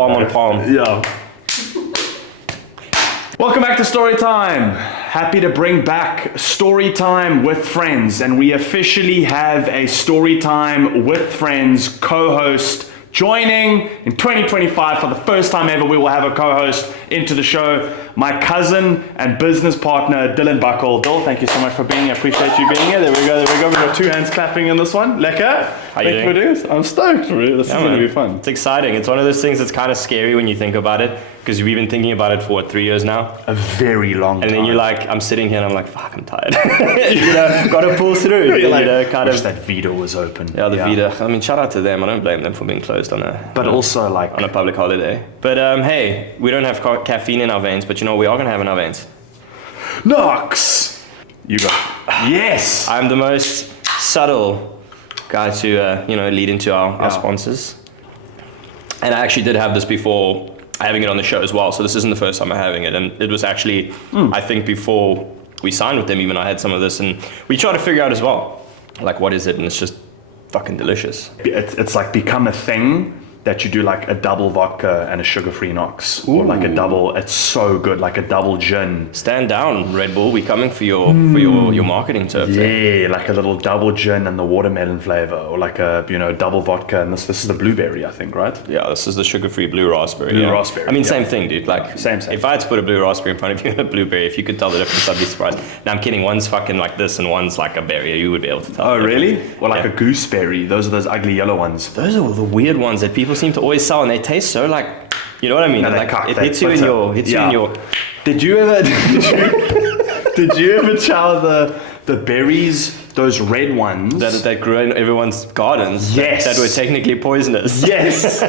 palm on palm. Yeah. Welcome back to Storytime. Happy to bring back Storytime with Friends, and we officially have a Storytime with Friends co-host joining in 2025. For the first time ever, we will have a co-host into the show. My cousin and business partner, Dylan Buckle. Dill, thank you so much for being here. Appreciate you being here. There we go. We've got 2 hands clapping in this one. Lekker. How you doing? This. I'm stoked. This is going to be fun. It's exciting. It's one of those things that's kind of scary when you think about it, because we've been thinking about it for 3 years now. A very long time. And then you're like, I'm sitting here and I'm like, fuck, I'm tired. Got to pull through. Wish that Vita was open. Yeah, the Vita. I mean, shout out to them. I don't blame them for being closed on a public holiday. But hey, we don't have caffeine in our veins, but you know what we are going to have in our veins? Knox! You go. Yes! I'm the most subtle guy to, lead into our sponsors. And I actually did have this before having it on the show as well. So this isn't the first time I'm having it. And it was actually, I think before we signed with them, even I had some of this. And we tried to figure out as well, like, what is it? And it's just fucking delicious. It's like become a thing that you do, like a double vodka and a sugar-free Knox. Or like a double, it's so good, like a double gin. Stand down, Red Bull. We're coming for your marketing turf. Yeah, like a little double gin and the watermelon flavor, or like a double vodka, and this is the blueberry, I think, right? Yeah, this is the sugar-free blue raspberry. Raspberry. I mean, same thing, dude. Like same. If I had to put a blue raspberry in front of you and a blueberry, if you could tell the difference, I'd be surprised. Now I'm kidding. One's fucking like this and one's like a berry. You would be able to tell. Oh, really? Or like a gooseberry. Those are those ugly yellow ones. Those are the weird ones that people seem to always sell, and they taste so like, you know what I mean? No, like it hits you in your. Did you ever chow the berries? Those red ones that grew in everyone's gardens. Yes. That were technically poisonous. Yes.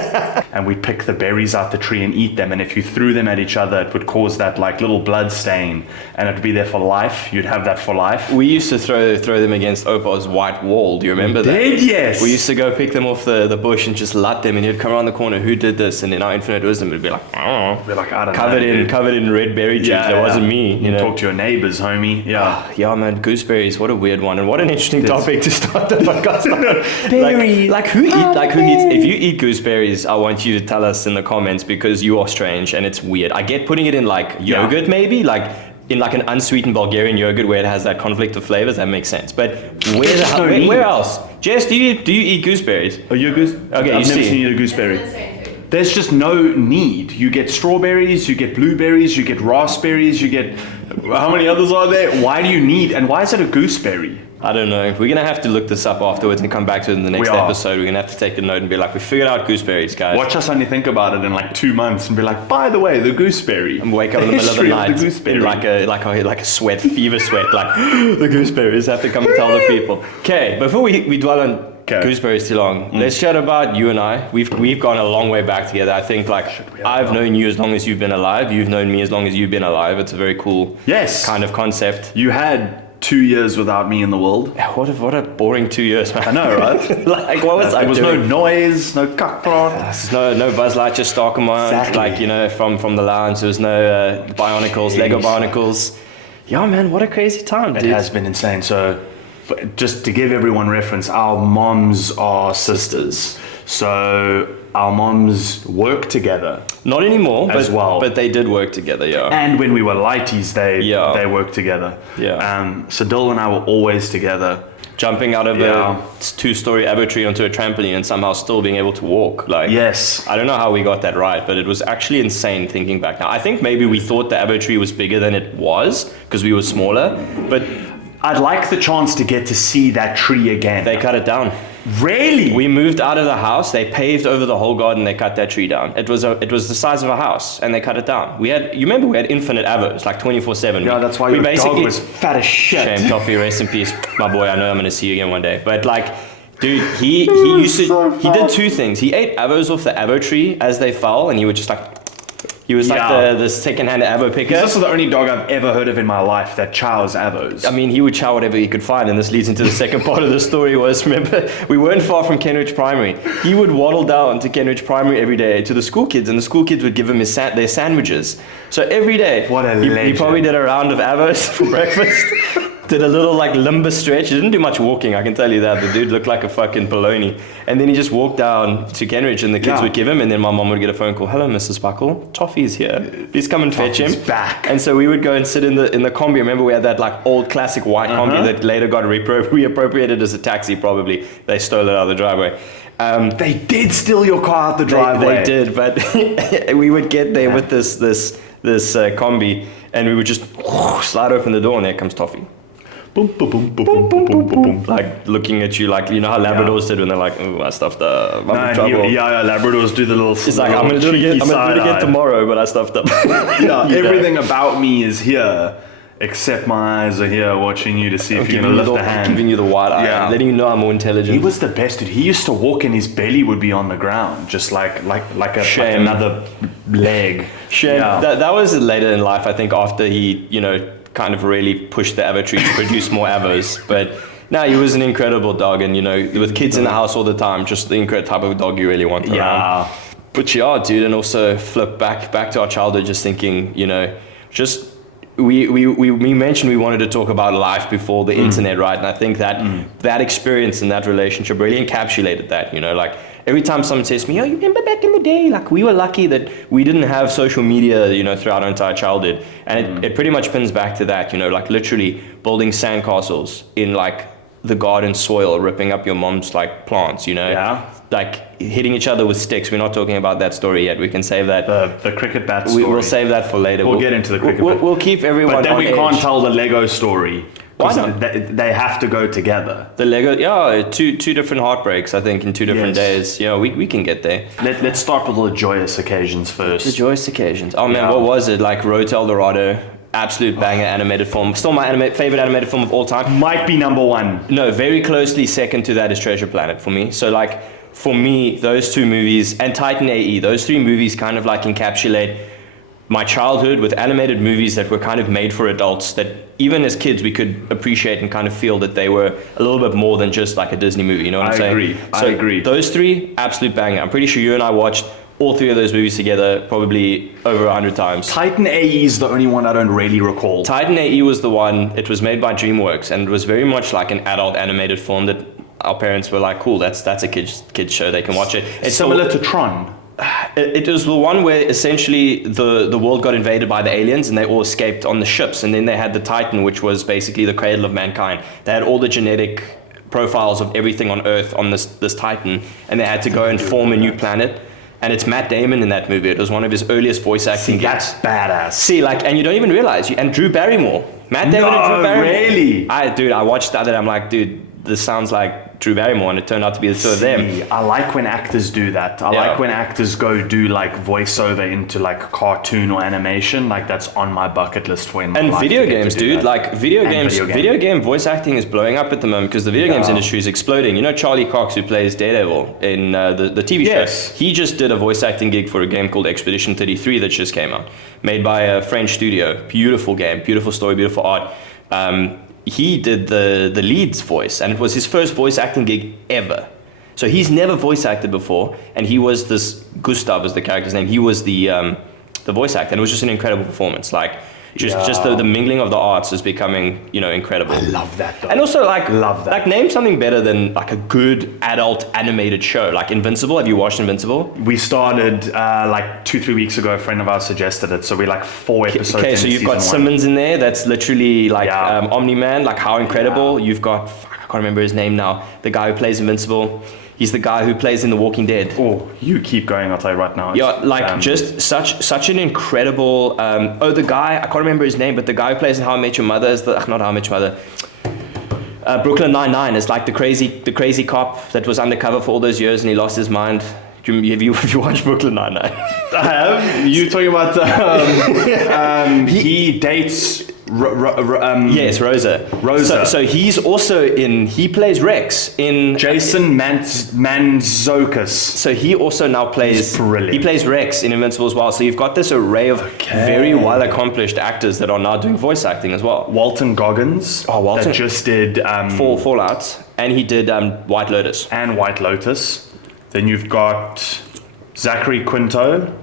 And we pick the berries out the tree and eat them. And if you threw them at each other, it would cause that like little blood stain, and it would be there for life. You'd have that for life. We used to throw them against Opa's white wall. Do you remember that? Yes. We used to go pick them off the bush and just lut them, and you'd come around the corner. Who did this? And in our infinite wisdom, it'd be like, I don't know. We're like, I don't know. Covered in red berry juice. That wasn't me. You talk to your neighbors, homie. Yeah. Yeah, man. Gooseberries. What a weird one, and what an interesting topic to start the podcast on. Berries. Who eats? If you eat gooseberries, I want you to tell us in the comments, because you are strange and it's weird. I get putting it in like yogurt, maybe like in like an unsweetened Bulgarian yogurt where it has that conflict of flavors. That makes sense. But where else? Jess, do you eat gooseberries? Are you a goose? Okay, I've never seen you eat a gooseberry. There's just no need. You get strawberries, you get blueberries, you get raspberries, you get... How many others are there? Why do you need... And why is it a gooseberry? I don't know. We're going to have to look this up afterwards and come back to it in the next episode. We're going to have to take a note and be like, we figured out gooseberries, guys. Watch us only think about it in like 2 months and be like, by the way, the gooseberry. And wake up in the middle of the night in like a sweat, fever sweat, like the gooseberries. Have to come and tell the people. Okay, before we dwell on gooseberries too long, let's chat about you and I. We've gone a long way back together. I think I've known you as long as you've been alive. You've known me as long as you've been alive. It's a very cool kind of concept. You had 2 years without me in the world. What a boring 2 years, man. I know, right? Like, what was I doing? There was no noise, no cockpot. No Buzz Lightyear stock command. Exactly. From the lounge. There was no Bionicles, Lego Bionicles. Yeah, man, what a crazy time, dude. It has been insane. So, just to give everyone reference, our moms are sisters. So our moms work together. Not anymore, but they did work together, yeah. And when we were lighties, they worked together. Yeah. So Dill and I were always together. Jumping out of a 2-story abattoir onto a trampoline and somehow still being able to walk. Yes. I don't know how we got that right, but it was actually insane thinking back now. I think maybe we thought the abattoir was bigger than it was because we were smaller, but I'd like the chance to get to see that tree again. They cut it down. Really? We moved out of the house. They paved over the whole garden. They cut that tree down. It was the size of a house, and they cut it down. You remember we had infinite avos, like 24/7. Yeah, that's why your dog was fat as shit. Shame, Toffee, rest in peace, my boy. I know I'm gonna see you again one day. But dude, he did 2 things. He ate avos off the avo tree as they fell, and he would just He was like the second-hand avo picker. He's also the only dog I've ever heard of in my life that chows avos. I mean, he would chow whatever he could find, and this leads into the second part of the story was, remember, we weren't far from Kenridge Primary. He would waddle down to Kenridge Primary every day to the school kids, and the school kids would give him their sandwiches. So every day, what a legend. He probably did a round of avos for breakfast. did a little like limber stretch. He didn't do much walking, I can tell you that. The dude looked like a fucking baloney. And then he just walked down to Kenridge and the kids would give him, and then my mom would get a phone call. Hello, Mrs. Buckle. Toffee's here. Please come and fetch him. Back. And so we would go and sit in the combi. Remember we had that like old classic white combi that later got reappropriated as a taxi probably. They stole it out of the driveway. They did steal your car out the driveway. They did, but we would get there with this combi, and we would just slide open the door, and there comes Toffee. Boom, boom, boom, boom, boom, boom, boom, boom, boom. Like looking at you, like you know how Labradors did when they're like, "Oh, I stuffed up, I'm in trouble." Labradors do the little. It's like I'm gonna do it again. I'm gonna do it again tomorrow, but I stuffed up. Everything about me is here, except my eyes are here, watching you to see if you're gonna lift a hand. Giving you the wide eye, letting you know I'm more intelligent. He was the best dude. He used to walk and his belly would be on the ground, just like another leg. Shame. Yeah. That was later in life, I think, after he, kind of really pushed the Avo tree to produce more Avos. But no, he was an incredible dog, and with kids in the house all the time, just the incredible type of dog you really want around. But yeah, dude, and also flip back to our childhood, just thinking, just we mentioned we wanted to talk about life before the internet, right? And I think that experience and that relationship really encapsulated that, like every time someone says to me, "Oh, you remember back in the day?" Like we were lucky that we didn't have social media, throughout our entire childhood. And it pretty much pins back to that, like literally building sandcastles in like the garden soil, ripping up your mom's like plants, like hitting each other with sticks. We're not talking about that story yet. We can save that. The cricket bat story. We'll save that for later. We'll get into the cricket bat. We'll keep everyone on But then we edge. can't tell the Lego story. Why not? They have to go together. The Lego, two different heartbreaks, I think, in 2 different days. We can get there. Let's start with the joyous occasions first. The joyous occasions. Oh man, what was it? Like Road to El Dorado, absolute banger animated film. Still my favorite animated film of all time. Might be number one. No, very closely second to that is Treasure Planet for me. So like, for me, those 2 movies, and Titan AE, those 3 movies kind of like encapsulate my childhood with animated movies that were kind of made for adults, that even as kids we could appreciate and kind of feel that they were a little bit more than just like a Disney movie, you know what I'm saying? I agree. Those 3, absolute banger. I'm pretty sure you and I watched all 3 of those movies together probably over 100 times. Titan AE is the only one I don't really recall. Titan AE was the one, it was made by DreamWorks, and it was very much like an adult animated film that our parents were like, cool, that's a kids show, they can watch it. It's similar to Tron. It was the one where essentially the world got invaded by the aliens and they all escaped on the ships, and then they had the Titan, which was basically the cradle of mankind. They had all the genetic profiles of everything on Earth on this Titan, and they had to go and form a new planet. And it's Matt Damon in that movie. It was one of his earliest voice acting gigs. That's badass. See, like, and you don't even realize, and Drew Barrymore. Matt Damon and Drew Barrymore. Really? I watched that and I'm like, dude, this sounds like Drew Barrymore, and it turned out to be the 2 of them. I like when actors do that. I like when actors go do like voiceover into like cartoon or animation. Like that's on my bucket list for in my life. And video games, dude. Like video game voice acting is blowing up at the moment because the video games industry is exploding. You know Charlie Cox, who plays Daredevil in the TV show? He just did a voice acting gig for a game called Expedition 33 that just came out, made by a French studio. Beautiful game, beautiful story, beautiful art. He did the lead's voice, and it was his first voice acting gig ever. So he's never voice acted before, and he was this, Gustav is the character's name, he was the voice actor, and it was just an incredible performance. Like, just the mingling of the arts is becoming, incredible. I love that though. And also love that. Like name something better than like a good adult animated show, like Invincible. Have you watched Invincible? We started like 2-3 weeks ago. A friend of ours suggested it, so we're like 4 episodes. Okay, so you've got 1. Simmons in there. That's literally like Omni-Man. Like how incredible. You've got I can't remember his name now. The guy who plays Invincible. He's the guy who plays in The Walking Dead. Oh, you keep going, I'll tell you right now. Just such an incredible... the guy, I can't remember his name, but the guy who plays in How I Met Your Mother is not How I Met Your Mother. Brooklyn Nine-Nine is like the crazy cop that was undercover for all those years and he lost his mind. Have you watched Brooklyn Nine-Nine? I have. You talking about... he dates... yes, Rosa. So he's also he plays Rex in Jason Mantzoukas. So he also now plays he plays Rex in Invincible as well. So you've got this array of very well accomplished actors that are now doing voice acting as well. Walton Goggins. That just did Fallout, and he did White Lotus. And White Lotus. Then you've got Zachary Quinto.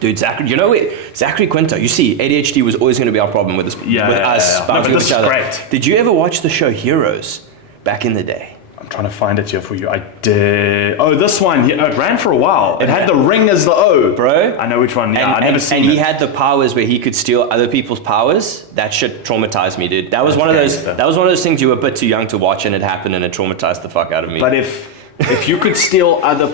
Dude, Zachary Quinto, you see, ADHD was always going to be our problem with us No, but bouncing this each is other. great. Did you ever watch the show Heroes back in the day? I'm trying to find it here for you. I did. Oh, this one. Yeah, it ran for a while. It had the ring as the O. Bro. I know which one. Yeah, I've never seen it. And he had the powers where he could steal other people's powers. That shit traumatized me, dude. That was one of those things you were a bit too young to watch, and it happened, and it traumatized the fuck out of me. But if you could steal other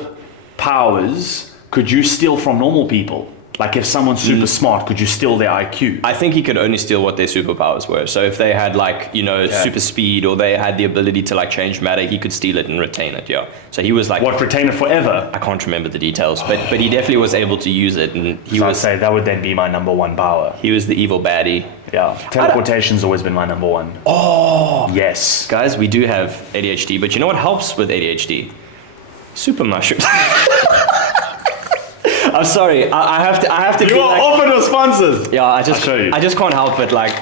powers, could you steal from normal people? Like if someone's super smart, could you steal their IQ? I think he could only steal what their superpowers were. So if they had like, super speed, or they had the ability to like change matter, he could steal it and retain it, yeah. So he was like... What, retain it forever? I can't remember the details, but he definitely was able to use it, and I'd say that would then be my number one power. He was the evil baddie. Yeah, teleportation's always been my number one. Oh! Yes. Guys, we do have ADHD, but you know what helps with ADHD? Super mushrooms. I'm sorry. I have to. You are open to sponsors. Yeah, I just can't help it. Like,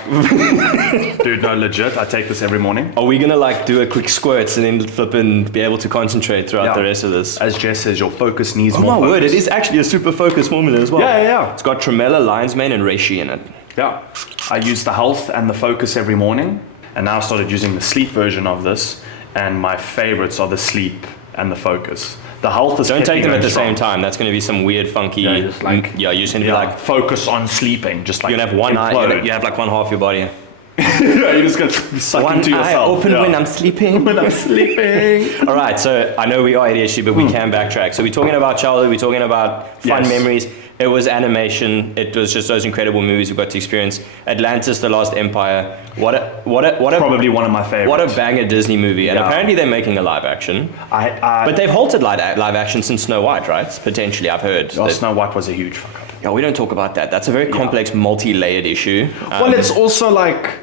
dude, no, legit. I take this every morning. Are we gonna like do a quick squirts and then flip and be able to concentrate throughout the rest of this? As Jess says, your focus needs more. Oh my focus. word! It is actually a super focus formula as well. Yeah. It's got tremella, lion's mane, and reishi in it. Yeah, I use the health and the focus every morning, and now I started using the sleep version of this. And my favorites are the sleep and the focus. The health is. Don't take them at the same time. That's going to be some weird, funky. Yeah, just like, you're just going to be like focus on sleeping. Just like you're gonna have one eye. You have like one half your body. You're just gonna suck one into yourself. Eye open when I'm sleeping. When I'm sleeping. All right. So I know we are ADHD, but we can backtrack. So we're talking about childhood. We're talking about fun memories. It was animation. It was just those incredible movies we got to experience. Atlantis, The Lost Empire. What a Probably one of my favorites. What a banger Disney movie. And apparently they're making a live action. But they've halted live action since Snow White, right? Potentially, I've heard. Snow White was a huge fuck up. Yeah, we don't talk about that. That's a very complex, multi-layered issue. Well, it's also like,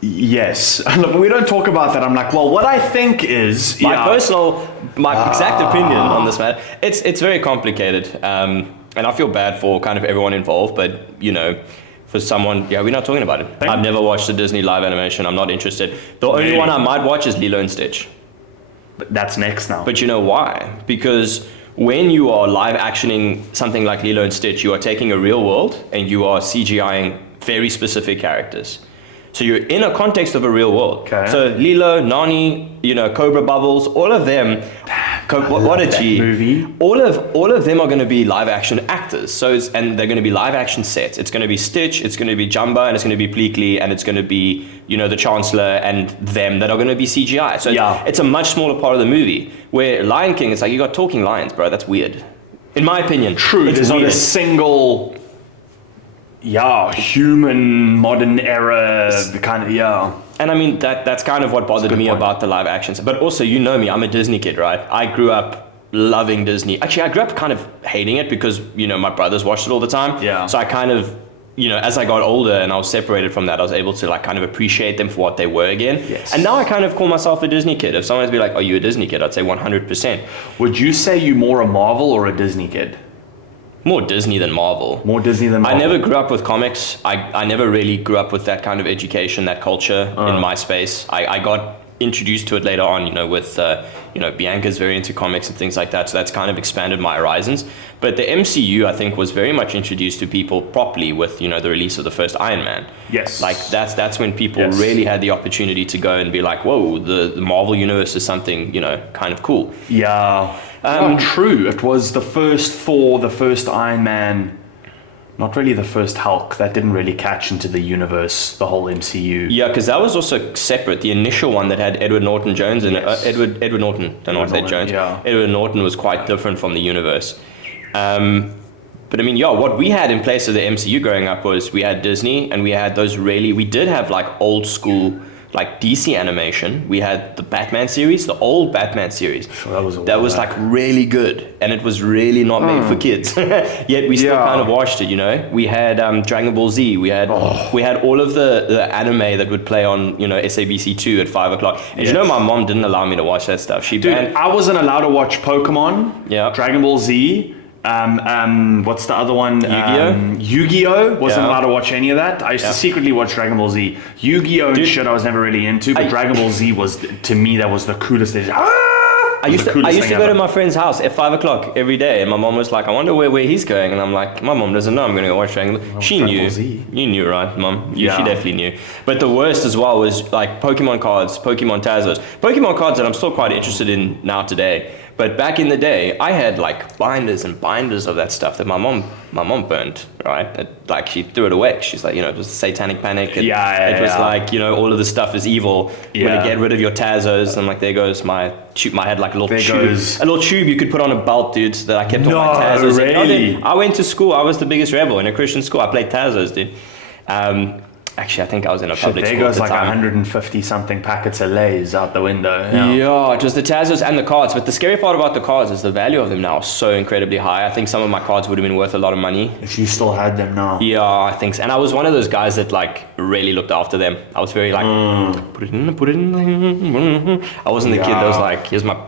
yes. We don't talk about that. I'm like, well, what I think is... my exact opinion on this matter, it's very complicated. And I feel bad for kind of everyone involved, but, for someone, we're not talking about it. I've never watched a Disney live animation. I'm not interested. The only one I might watch is Lilo and Stitch. But that's next now. But you know why? Because when you are live actioning something like Lilo and Stitch, you are taking a real world and you are CGIing very specific characters. So you're in a context of a real world. Okay. So Lilo, Nani, Cobra Bubbles, all of them. What a G movie! All of them are going to be live action actors. And they're going to be live action sets. It's going to be Stitch, it's going to be Jumba, and it's going to be Pleakley, and it's going to be the Chancellor and them that are going to be CGI. So it's a much smaller part of the movie. Where Lion King, it's like you got talking lions, bro. That's weird, in my opinion. True. There's not a single. Human modern era kind of And I mean that's kind of what bothered me about the live actions. But also, me, I'm a Disney kid, right? I grew up loving Disney. Actually, I grew up kind of hating it because my brothers watched it all the time. Yeah. So I kind of as I got older and I was separated from that, I was able to like kind of appreciate them for what they were again. Yes. And now I kind of call myself a Disney kid. If someone would be like, "Are you a Disney kid?" I'd say 100%. Would you say you more a Marvel or a Disney kid? More Disney than Marvel. More Disney than Marvel. I never grew up with comics. I never really grew up with that kind of education, that culture in my space. I got introduced to it later on, with, Bianca's very into comics and things like that. So that's kind of expanded my horizons. But the MCU, I think, was very much introduced to people properly with, the release of the first Iron Man. Yes. Like that's when people really had the opportunity to go and be like, whoa, the Marvel universe is something, kind of cool. Yeah. True. It was the first Thor, the first Iron Man, not really the first Hulk. That didn't really catch into the universe, the whole MCU. Yeah, because that was also separate. The initial one that had Edward Norton-Jones in it. Edward Norton. Don't know what I said, Jones. Yeah. Edward Norton was quite different from the universe. But I mean, what we had in place of the MCU growing up was we had Disney and we had we did have like old school, like DC animation. We had the Batman series, the old Batman series. That was like really good, and it was really not made for kids. Yet we still kind of watched it, We had Dragon Ball Z. We had all of the anime that would play on SABC2 at 5:00. And my mom didn't allow me to watch that stuff. I wasn't allowed to watch Pokemon. Yeah. Dragon Ball Z. What's the other one? Yu-Gi-Oh? Yu-Gi-Oh! Wasn't allowed to watch any of that. I used to secretly watch Dragon Ball Z. Yu-Gi-Oh! And shit I was never really into, but Dragon Ball Z was, to me, that was the coolest thing. I used to go to my friend's house at 5 o'clock every day, and my mom was like, I wonder where he's going, and I'm like, my mom doesn't know I'm going to go watch Dragon Ball. She knew. You knew, right, Mom? She definitely knew. But the worst as well was like Pokemon cards, Pokemon Tazos. Pokemon cards that I'm still quite interested in now today. But back in the day, I had like binders and binders of that stuff that my mom burned, right? Like she threw it away. She's like, it was the Satanic Panic. And it was like, all of this stuff is evil. Yeah. We're gonna get rid of your Tazos. And like, there goes my tube. I had like a little tube you could put on a belt, dude, that I kept on my Tazos. Really? I went to school. I was the biggest rebel in a Christian school. I played Tazos, dude. Actually, I think I was in a public school. There goes at the like time. 150 something packets of Lays out the window. Yeah, just the Tazos and the cards. But the scary part about the cards is the value of them now is so incredibly high. I think some of my cards would have been worth a lot of money. If you still had them now. Yeah, I think so. And I was one of those guys that like really looked after them. I was very like, put it in. I wasn't the kid that was like, here's my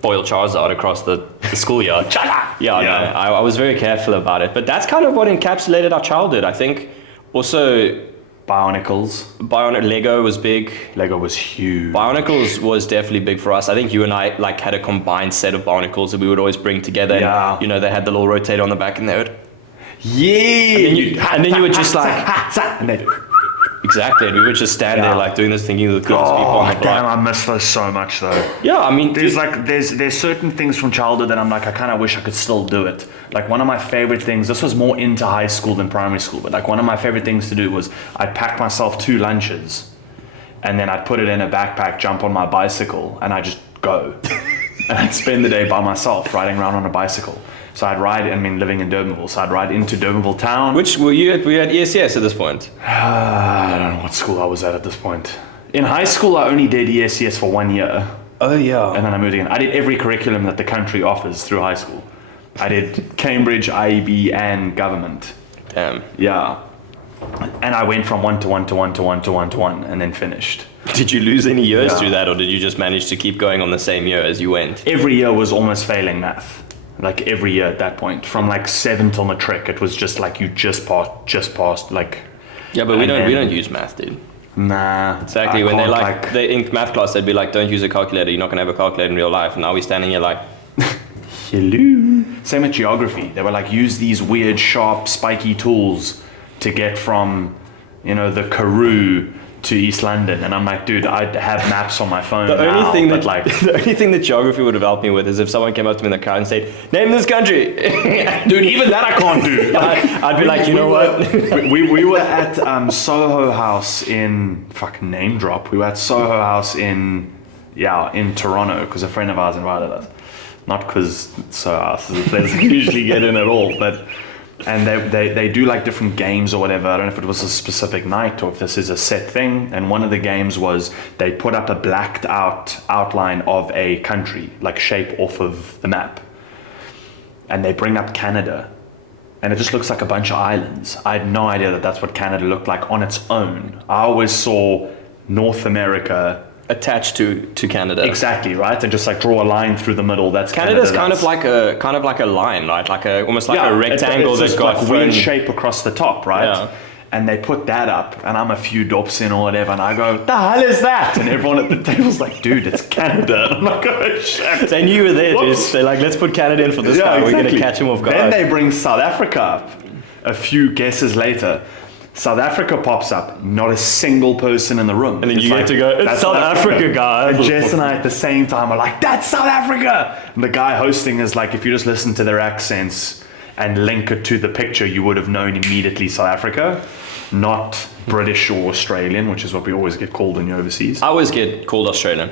boiled Charizard across the schoolyard. I was very careful about it. But that's kind of what encapsulated our childhood. I think also... Lego was big. Lego was huge. Bionicles was definitely big for us. I think you and I like had a combined set of Bionicles that we would always bring together. Yeah. And, they had the little rotator on the back and they would... Yeah. And then you would just like... and then... Exactly. And we would just stand there like doing this thinking of the coolest people on the block. Damn, I miss those so much though. Yeah, I mean... There's certain things from childhood that I'm like, I kind of wish I could still do it. Like one of my favorite things, this was more into high school than primary school, but like one of my favorite things to do was I'd pack myself 2 lunches and then I'd put it in a backpack, jump on my bicycle, and I'd just go. And I'd spend the day by myself riding around on a bicycle. So I'd ride, living in Durbanville, so I'd ride into Durbanville town. Which were you at ESCS at this point? I don't know what school I was at this point. In high school, I only did ESCS for 1 year. Oh, yeah. And then I moved again. I did every curriculum that the country offers through high school. I did Cambridge, IEB, and government. Damn. Yeah. And I went from 1 to 1 to 1 to 1 to 1 to 1 and then finished. Did you lose any years through that, or did you just manage to keep going on the same year as you went? Every year was almost failing math. Like every year at that point. From like 7 till matric, it was just like you just passed. Like. Yeah, but we don't use math, dude. Nah. Exactly. When they in math class, they'd be like, don't use a calculator. You're not gonna have a calculator in real life. And now we're standing here like. Hello. Same with geography. They were like, use these weird, sharp, spiky tools to get from, the Karoo to East London. And I'm like, dude, I'd have maps on my phone the now. The only thing that geography would have helped me with is if someone came up to me in the car and said, name this country. Dude, even that I can't do. I'd be like, what? we were at Soho House in, fucking name drop. We were at Soho House in Toronto because a friend of ours invited us. Not because Soho House is a place that usually get in at all, but... And they do like different games or whatever. I don't know if it was a specific night or if this is a set thing. And one of the games was they put up a blacked out outline of a country, like shape off of the map. And they bring up Canada. And it just looks like a bunch of islands. I had no idea that that's what Canada looked like on its own. I always saw North America attached to Canada. Exactly, right? And just like draw a line through the middle. That's Canada's Canada. kind of like a line, right? Like almost like a rectangle that's got like weird shape across the top, right? Yeah. And they put that up, and I'm a few dops in or whatever, and I go, the hell is that? And everyone at the table's like, dude, it's Canada. And I'm like, oh shit. They knew you were there, dude. They're like, let's put Canada in for this guy. Exactly. We're going to catch him off guard. Then they bring South Africa up a few guesses later. South Africa pops up, not a single person in the room. And then you get to go, it's South Africa, guys. And Jess and I at the same time are like, that's South Africa! And the guy hosting is like, if you just listen to their accents and link it to the picture, you would have known immediately South Africa, not British or Australian, which is what we always get called when you're overseas. I always get called Australian.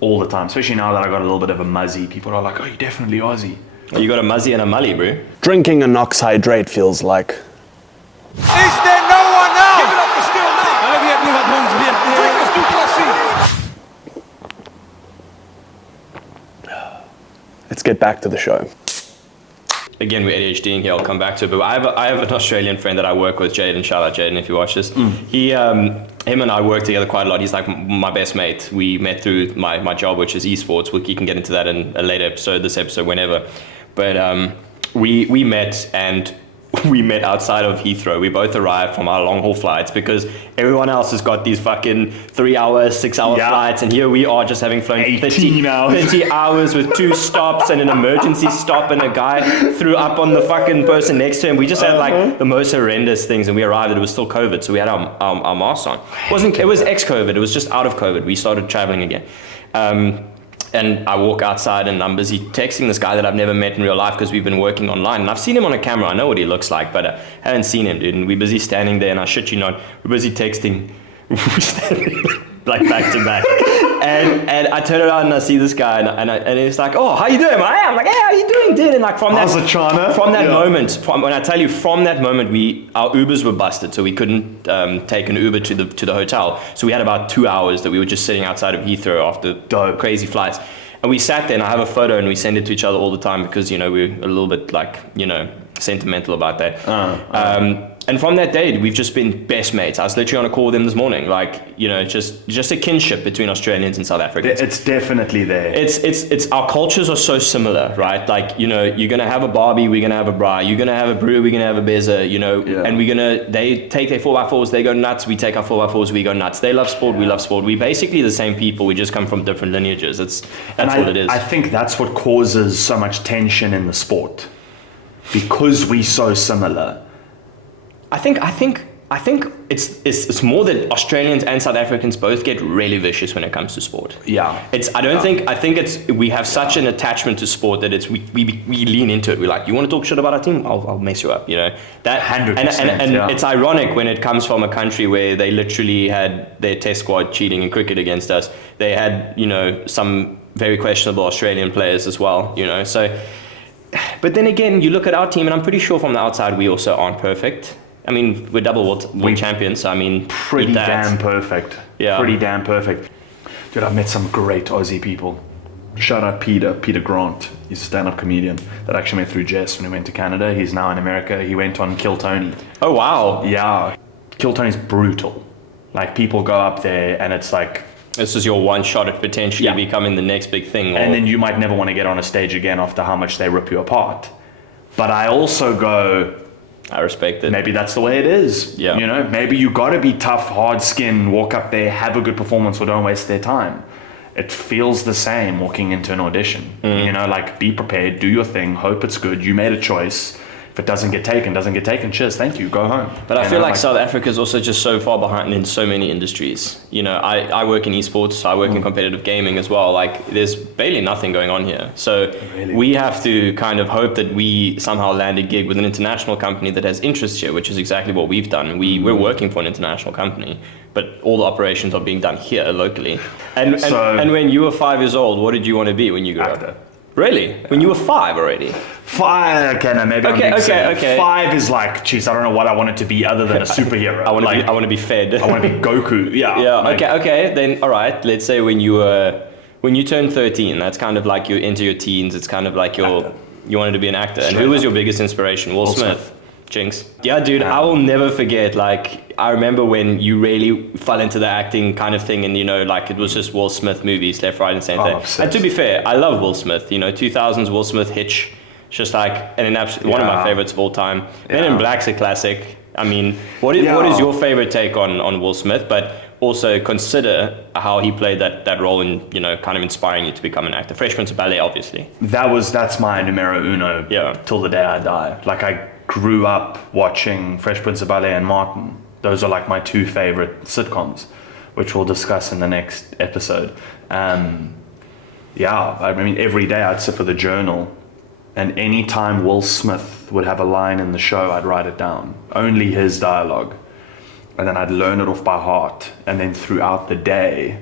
All the time, especially now that I got a little bit of a muzzy. People are like, oh, you're definitely Aussie. You got a muzzy and a mully, bro. Drinking an ox hydrate feels like... Is there no one else? Give it up for still now. Let's get back to the show. Again, we're ADHDing here, I'll come back to it, but I have an Australian friend that I work with, Jaden. Shout out Jaden if you watch this. Him and I work together quite a lot. He's like my best mate. We met through my job, which is esports. You can get into that in a later episode, this episode, whenever. But we met and we met outside of Heathrow. We both arrived from our long haul flights because everyone else has got these fucking 3-hour, 6-hour flights, and here we are just having flown 30 hours with 2 stops and an emergency stop, and a guy threw up on the fucking person next to him. We just had like the most horrendous things, and we arrived and it was still COVID, so we had our masks on. It was ex-COVID, it was just out of COVID. We started traveling again. And I walk outside and I'm busy texting this guy that I've never met in real life because we've been working online. And I've seen him on a camera. I know what he looks like, but I haven't seen him, dude. And we're busy standing there, and I shit you not, we're busy texting. We're standing like back to back. And I turn around and I see this guy, and he's like, "Oh, how you doing, man?" I'm like, "Hey, how you doing, dude?" And like from that moment, when I tell you, from that moment, our Ubers were busted, so we couldn't take an Uber to the hotel. So we had about 2 hours that we were just sitting outside of Heathrow after crazy flights. And we sat there, and I have a photo, and we send it to each other all the time because, we're a little bit like, sentimental about that. And from that day, we've just been best mates. I was literally on a call with him this morning, just a kinship between Australians and South Africans. It's definitely there. It's our cultures are so similar, right? Like, you're gonna have a Barbie, we're gonna have a Bra, you're gonna have a Brew, we're gonna have a Beza, and they take their 4x4s, they go nuts, we take our 4x4s, we go nuts. They love sport, we love sport. We're basically the same people, we just come from different lineages. That's what it is. I think that's what causes so much tension in the sport. Because we're so similar. I think it's more that Australians and South Africans both get really vicious when it comes to sport. Yeah. I think we have such an attachment to sport that we lean into it. We're like, you want to talk shit about our team? I'll mess you up. That 100%. And it's ironic when it comes from a country where they literally had their test squad cheating in cricket against us. They had some very questionable Australian players as well. So. But then again, you look at our team, and I'm pretty sure from the outside we also aren't perfect. I mean, we're double world champions, so I mean... Pretty damn perfect. Yeah. Pretty damn perfect. Dude, I've met some great Aussie people. Shout out Peter Grant. He's a stand-up comedian that I actually met through Jess when we went to Canada. He's now in America. He went on Kill Tony. Oh, wow. Yeah. Kill Tony's brutal. Like, people go up there, and it's like... This is your one shot at potentially becoming the next big thing. And then you might never want to get on a stage again after how much they rip you apart. But I also go... I respect it. Maybe that's the way it is. Yeah. Maybe you got to be tough, hard skin, walk up there, have a good performance, or don't waste their time. It feels the same walking into an audition. Be prepared, do your thing, hope it's good. You made a choice. If it doesn't get taken, cheers, thank you, go home. But I feel like South Africa is also just so far behind in so many industries. I work in esports, so I work in competitive gaming as well. Like, there's barely nothing going on here. So we have to kind of hope that we somehow land a gig with an international company that has interest here, which is exactly what we've done. We're working for an international company, but all the operations are being done here locally. And when you were 5 years old, what did you want to be when you grew up? Really? When you were 5 already? 5, okay, no, maybe I'm being silly. 5 is like, geez, I don't know what I wanted to be other than a superhero. I want to be fed. I want to be Goku. Yeah. Yeah. Okay. Then, all right. Let's say when you turned 13, that's kind of like you're into your teens. It's kind of like you wanted to be an actor. And who was your biggest inspiration? Will Smith. Jinx. Yeah, dude, I will never forget. Like, I remember when you really fell into the acting kind of thing, and it was just Will Smith movies left, right, and center. And to be fair, I love Will Smith. 2000s Will Smith, Hitch, just like one of my favorites of all time. Men in Black's a classic. I mean, what is your favorite take on Will Smith? But also consider how he played that role in kind of inspiring you to become an actor. Fresh Prince of Bel-Air, obviously. That's my numero uno. Till the day I die. Like, I grew up watching Fresh Prince of Bel-Air and Martin. Those are like my 2 favorite sitcoms, which we'll discuss in the next episode. I mean, every day I'd sit with a journal, and any time Will Smith would have a line in the show, I'd write it down. Only his dialogue. And then I'd learn it off by heart. And then throughout the day,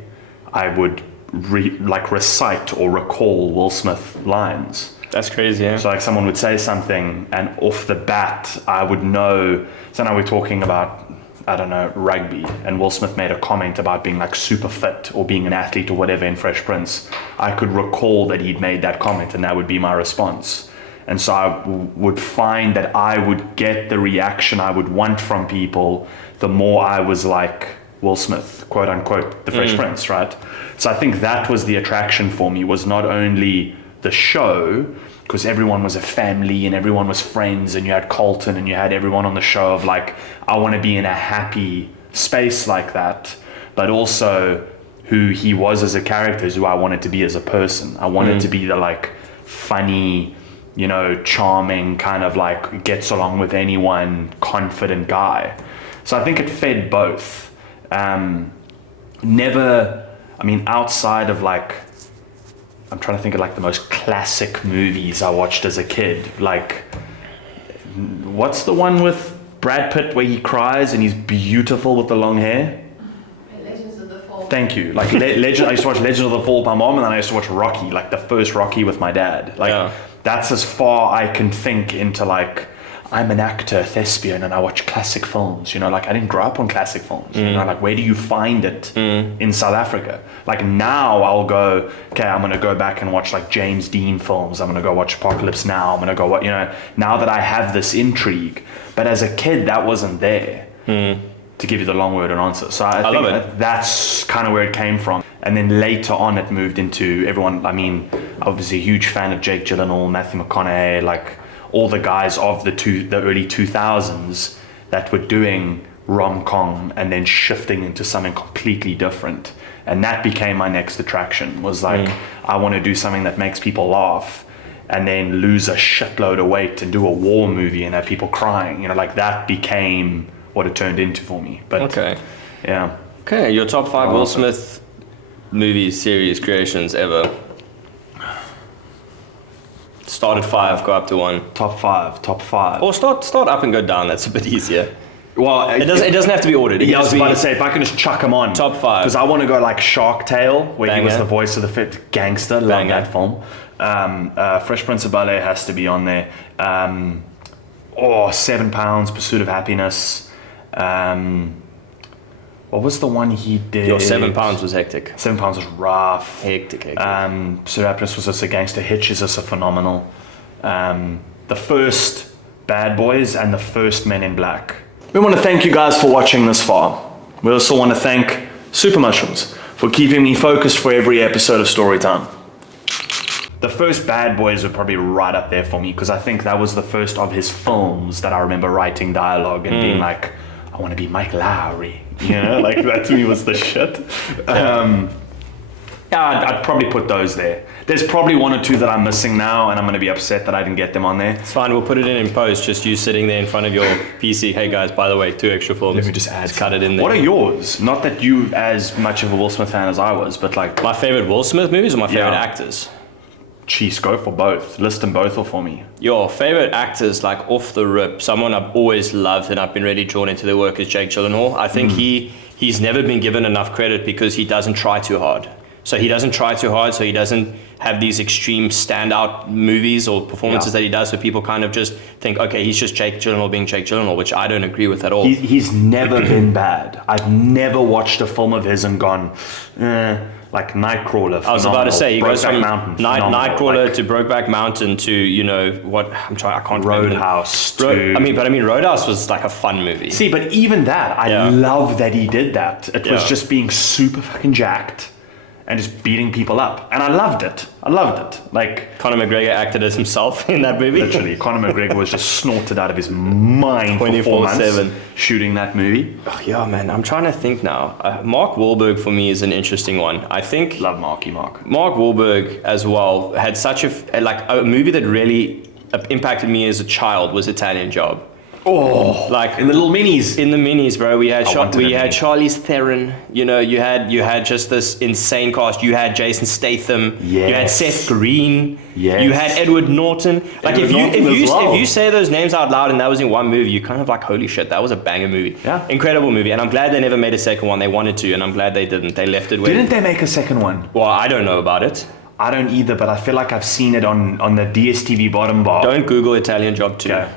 I would recite or recall Will Smith lines. That's crazy, yeah. So like someone would say something, and off the bat, I would know. So now we're talking about, I don't know, rugby, and Will Smith made a comment about being like super fit or being an athlete or whatever in Fresh Prince. I could recall that he'd made that comment, and that would be my response. And so I would find that I would get the reaction I would want from people the more I was like Will Smith, quote unquote, the Fresh Prince, right? So I think that was the attraction for me, was not only the the show, because everyone was a family and everyone was friends, and you had Colton and you had everyone on the show of like, I want to be in a happy space like that, but also who he was as a character is who I wanted to be as a person. I wanted to be the like funny, you know, charming, kind of like gets along with anyone, confident guy. So I think it fed both. Outside of like, I'm trying to think of like the most classic movies I watched as a kid. Like, what's the one with Brad Pitt where he cries and he's beautiful with the long hair? Legends of the Fall. Thank you. Like I used to watch Legends of the Fall with my mom, and then I used to watch Rocky, like the first Rocky with my dad. Like that's as far I can think into like, I'm an actor, thespian, and I watch classic films. You know, like I didn't grow up on classic films. You know, like where do you find it in South Africa? Like now I'll go, okay, I'm gonna go back and watch like James Dean films. I'm gonna go watch Apocalypse Now. I'm gonna go what, you know, now that I have this intrigue. But as a kid, that wasn't there. To give you the long-worded answer. So I think that's kind of where it came from. And then later on, it moved into everyone. I mean, I was a huge fan of Jake Gyllenhaal, Matthew McConaughey, like all the guys of the early 2000s that were doing rom-com and then shifting into something completely different. And that became my next attraction, was like, I want to do something that makes people laugh and then lose a shitload of weight and do a war movie and have people crying. You know, like that became what it turned into for me. But Okay. Yeah. Okay, your top 5 Will Smith movies, series, creations ever. Start at 5, go up to 1. Top five. Or start up and go down. That's a bit easier. Well, It doesn't have to be ordered. I was about to say, if I can just chuck them on. Top 5. Because I want to go like Shark Tale, where he was Banger. the voice of the fit gangster. Love Banger. that film. Fresh Prince of Bel-Air has to be on there. 7 Pounds, Pursuit of Happiness. What was the one he did? Your 7 Pounds was hectic. 7 Pounds was rough. Hectic. Pursuit of Happiness was just a gangster. Hitch is just a phenomenal. The first Bad Boys and the first Men in Black. We want to thank you guys for watching this far. We also want to thank Super Mushrooms for keeping me focused for every episode of Storytime. The first Bad Boys are probably right up there for me, because I think that was the first of his films that I remember writing dialogue and being like, I want to be Mike Lowry. You know, like that to me was the shit. I'd probably put those there. There's probably 1 or 2 that I'm missing now, and I'm going to be upset that I didn't get them on there. It's fine, we'll put it in post, just you sitting there in front of your PC. Hey guys, by the way, 2 extra films. Let me just add. Cut it in there. What are yours? Not that you as much of a Will Smith fan as I was, but like... My favorite Will Smith movies or my favorite Yeah. actors? Jeez, go for both. List them both off for me. Your favorite actors, like off the rip, someone I've always loved and I've been really drawn into their work is Jake Gyllenhaal. I think he's never been given enough credit because he doesn't try too hard. So he doesn't try too hard, so he doesn't have these extreme standout movies or performances that he does, so people kind of just think, okay, he's just Jake Gyllenhaal being Jake Gyllenhaal, which I don't agree with at all. He's never been bad. I've never watched a film of his and gone, like Nightcrawler. I was about to say, he goes from Mountain, Nightcrawler like to Brokeback Mountain to, you know, what, I can't remember. Roadhouse I mean, Roadhouse was like a fun movie. See, but even that, I love that he did that. It was Yeah. just being super fucking jacked and just beating people up. And I loved it. Like, Conor McGregor acted as himself in that movie. literally, Conor McGregor was just snorted out of his mind for 4 months 24/7. shooting that movie. Oh, yeah, man, I'm trying to think now. Mark Wahlberg for me is an interesting one. I think Love Marky Mark. Mark Wahlberg as well had such a movie that really impacted me as a child was Italian Job. Oh, Like in the little minis. in the minis, bro. We had wanted a mini. Charlize Theron. You know, you had just this insane cast. You had Jason Statham. You had Yes. Seth Green. Yes. You had Edward Norton. Like Edward Norton as well. if you say those names out loud and that was in one movie, you kind of like, holy shit, that was a banger movie. Yeah. Incredible movie. And I'm glad they never made a second one. They wanted to, and I'm glad they didn't. They left it where. Didn't they make a second one? Well, I don't know about it. I don't either, but I feel like I've seen it on the DSTV bottom bar. Don't Google Italian Job 2. Okay.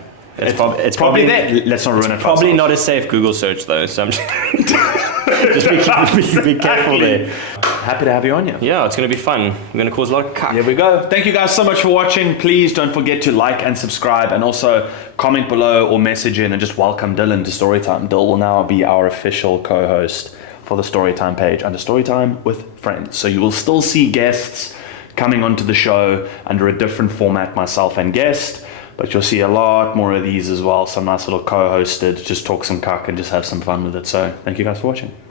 It's probably there. Let's not ruin it. for Probably ourselves. not a safe Google search though, so I'm just be careful there. Happy to have you on here. Yeah, it's going to be fun. We're going to cause a lot of cuck. Here we go. Thank you guys so much for watching. Please don't forget to like and subscribe, and also comment below or message in and just welcome Dylan to Storytime. Dylan will now be our official co-host for the Storytime page under Storytime with Friends. So you will still see guests coming onto the show under a different format, myself and guest. But you'll see a lot more of these as well. Some nice little co-hosted, just talk some cuck and just have some fun with it. So thank you guys for watching.